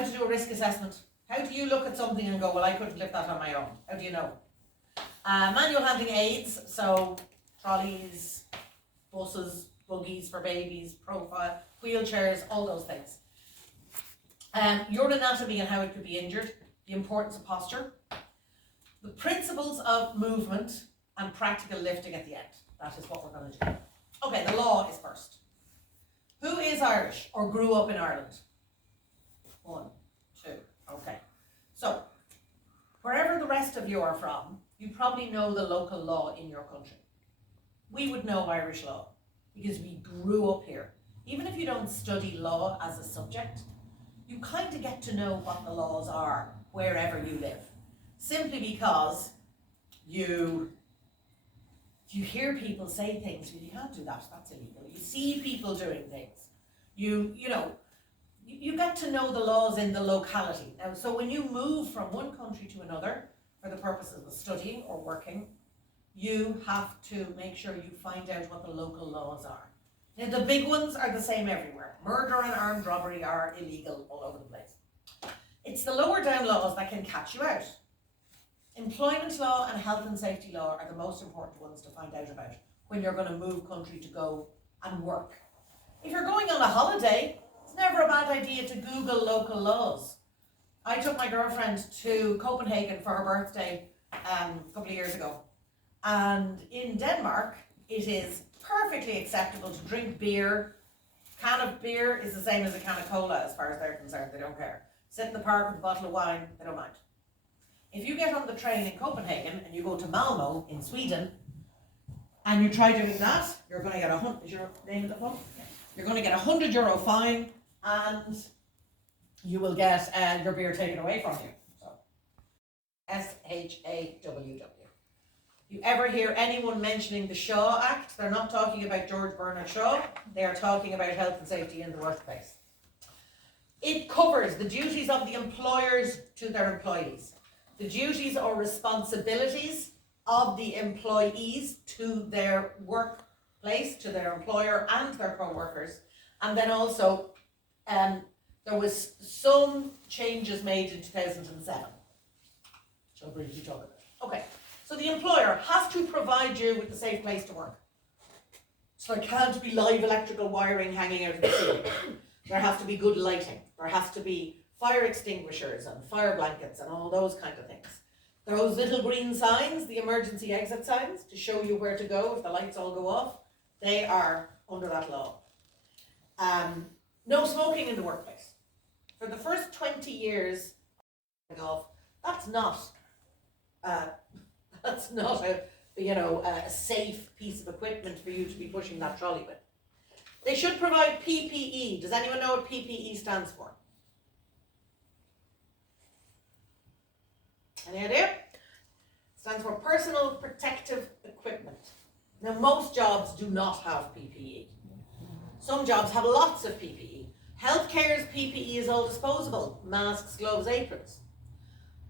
how to do a risk assessment. How do you look at something and go, well, I couldn't lift that on my own? How do you know? Manual handling aids, so trolleys, buses, buggies for babies, profile, wheelchairs, all those things. Your anatomy and how it could be injured, the importance of posture, the principles of movement, and practical lifting at the end. That is what we're going to do. Okay, the law is first. Who is Irish or grew up in Ireland? 1, 2, okay. So, wherever the rest of you are from, you probably know the local law in your country. We would know Irish law because we grew up here. Even if you don't study law as a subject, you kind of get to know what the laws are wherever you live. Simply because you hear people say things, well, you can't do that, that's illegal. You see people doing things. You get to know the laws in the locality. Now, so when you move from one country to another for the purposes of studying or working, you have to make sure you find out what the local laws are. Now, the big ones are the same everywhere. Murder and armed robbery are illegal all over the place. It's the lower down laws that can catch you out. Employment law and health and safety law are the most important ones to find out about when you're going to move country to go and work. If you're going on a holiday, it's never a bad idea to Google local laws. I took my girlfriend to Copenhagen for her birthday a couple of years ago. And in Denmark, it is perfectly acceptable to drink beer. A can of beer is the same as a can of cola as far as they're concerned. They don't care. Sit in the park with a bottle of wine, they don't mind. If you get on the train in Copenhagen and you go to Malmo in Sweden and you try doing that, you're going to get is your name of the phone? You're going to get €100 fine and you will get your beer taken away from you. So, SHAWW. You ever hear anyone mentioning the Shaw Act? They're not talking about George Bernard Shaw. They are talking about health and safety in the workplace. It covers the duties of the employers to their employees, the duties or responsibilities of the employees to their workplace, to their employer and their co-workers. And then also, there was some changes made in 2007. So I'll briefly talk about it. Okay, so the employer has to provide you with a safe place to work. So there can't be live electrical wiring hanging out of the ceiling. There has to be good lighting. There has to be fire extinguishers and fire blankets and all those kind of things. Those little green signs, the emergency exit signs, to show you where to go if the lights all go off, they are under that law. No smoking in the workplace. For the first 20 years of golf, that's not a safe piece of equipment for you to be pushing that trolley with. They should provide PPE. Does anyone know what PPE stands for? Any idea? It stands for personal protective equipment. Now, most jobs do not have PPE. Some jobs have lots of PPE. Healthcare's PPE is all disposable. Masks, gloves, aprons.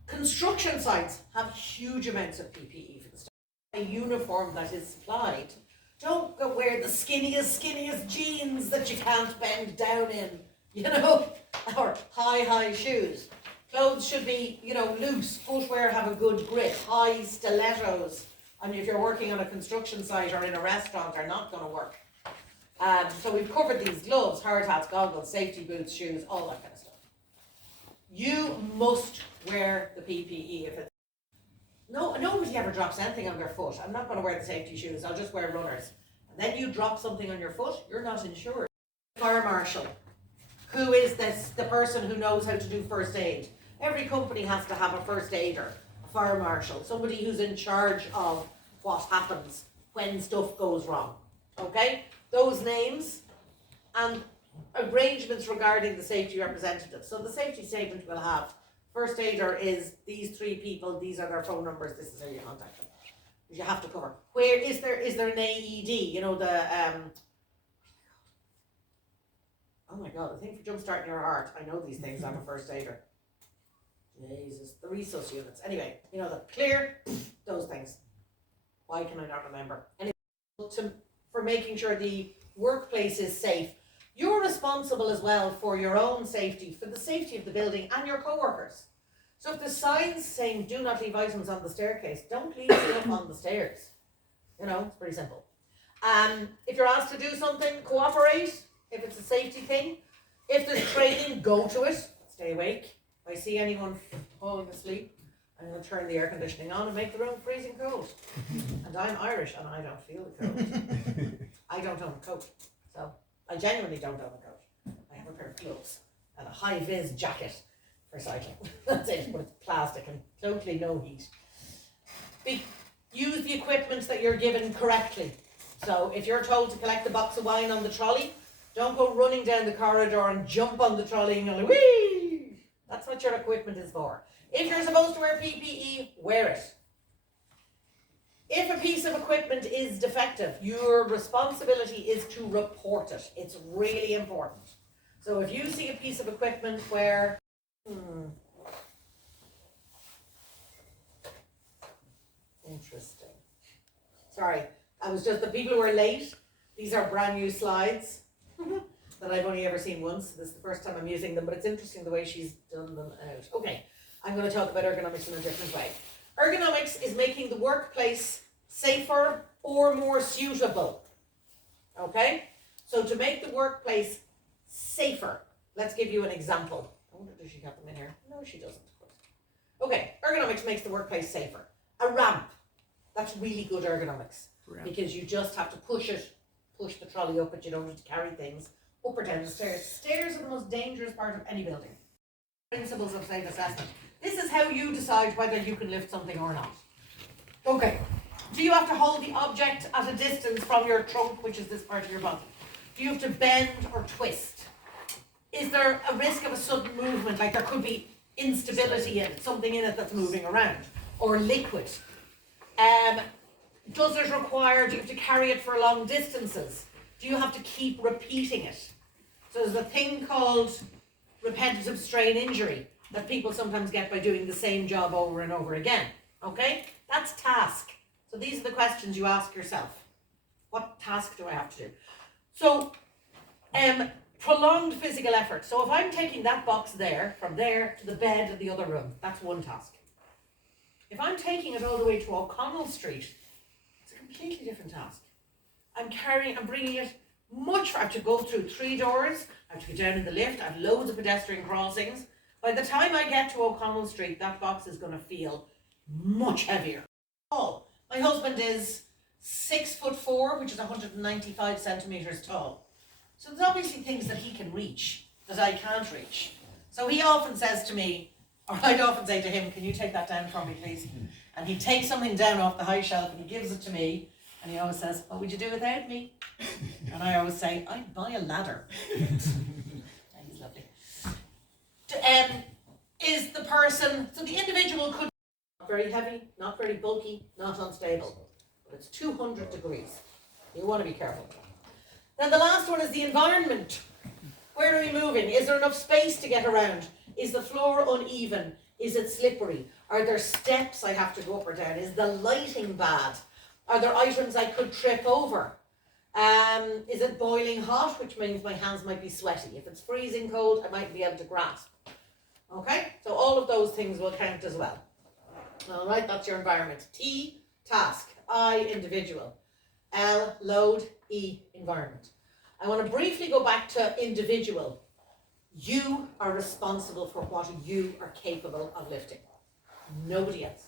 Construction sites have huge amounts of PPE for the staff. A uniform that is supplied. Don't go wear the skinniest jeans that you can't bend down in, or high shoes. Clothes should be, loose. Footwear have a good grip. High stilettos. And if you're working on a construction site or in a restaurant, are not going to work. So we've covered these gloves, hard hats, goggles, safety boots, shoes, all that kind of stuff. You must wear the PPE if it's... No, nobody ever drops anything on their foot. I'm not going to wear the safety shoes, I'll just wear runners. And then you drop something on your foot, you're not insured. Fire marshal. Who is the person who knows how to do first aid? Every company has to have a first aider, a fire marshal, somebody who's in charge of what happens when stuff goes wrong. Okay? Those names and arrangements regarding the safety representative. So the safety statement will have first aider is these 3 people, these are their phone numbers, this is how you contact them. You have to cover. Where is there an AED? Oh my God, the thing for jumpstarting your heart. I know these things, I'm a first aider. Jesus, the resus units. Anyway, the clear, those things. Why can I not remember? Anyway, for making sure the workplace is safe, You're responsible as well for your own safety, for the safety of the building and your co-workers. So if there's signs saying do not leave items on the staircase, don't leave stuff on the stairs. You know, it's pretty simple. If you're asked to do something, cooperate. If it's a safety thing. If there's training, go to it. Stay awake. If I see anyone falling asleep, I'm going to turn the air conditioning on and make the room freezing cold. And I'm Irish and I don't feel the cold. I don't own a coat. So I genuinely don't own a coat. I have a pair of gloves and a high-vis jacket for cycling. That's it, but it's plastic and totally no heat. Use the equipment that you're given correctly. So if you're told to collect a box of wine on the trolley, don't go running down the corridor and jump on the trolley and go like, whee! That's what your equipment is for. If you're supposed to wear PPE, wear it. If a piece of equipment is defective, your responsibility is to report it. It's really important. So if you see a piece of equipment where, interesting. Sorry, the people who are late, these are brand new slides that I've only ever seen once. This is the first time I'm using them, but it's interesting the way she's done them out. Okay, I'm going to talk about ergonomics in a different way. Ergonomics is making the workplace safer or more suitable. Okay? So to make the workplace safer, let's give you an example. I wonder, does she have them in here? No, she doesn't. Okay, ergonomics makes the workplace safer. A ramp. That's really good ergonomics. Because you just have to push the trolley up, but you don't have to carry things up or down the stairs. Stairs are the most dangerous part of any building. Principles of safe assessment. This is how you decide whether you can lift something or not. Okay. Do you have to hold the object at a distance from your trunk, which is this part of your body? Do you have to bend or twist? Is there a risk of a sudden movement, like there could be instability in it, something in it that's moving around, or liquid? Does it require, do you have to carry it for long distances? Do you have to keep repeating it? So there's a thing called repetitive strain injury that people sometimes get by doing the same job over and over again. Okay? That's task. So these are the questions you ask yourself. What task do I have to do? So, prolonged physical effort. So if I'm taking that box there, from there to the bed in the other room, that's one task. If I'm taking it all the way to O'Connell Street, it's a completely different task. I'm bringing it much, I have to go through 3 doors, I have to go down in the lift, I have loads of pedestrian crossings. By the time I get to O'Connell Street, that box is going to feel much heavier. My husband is 6'4", which is 195 centimeters tall. So there's obviously things that he can reach that I can't reach. So he often says to me, or I'd often say to him, can you take that down for me, please? And he takes something down off the high shelf and he gives it to me. And he always says, what would you do without me? And I always say, I'd buy a ladder. He's lovely. Is the person, so the individual could be not very heavy, not very bulky, not unstable. But it's 200 degrees. You want to be careful. Then the last one is the environment. Where are we moving? Is there enough space to get around? Is the floor uneven? Is it slippery? Are there steps I have to go up or down? Is the lighting bad? Are there items I could trip over? Is it boiling hot, which means my hands might be sweaty? If it's freezing cold, I might be able to grasp. Okay, so all of those things will count as well. All right, that's your environment. T, task. I, individual. L, load. E, environment. I want to briefly go back to individual. You are responsible for what you are capable of lifting. Nobody else.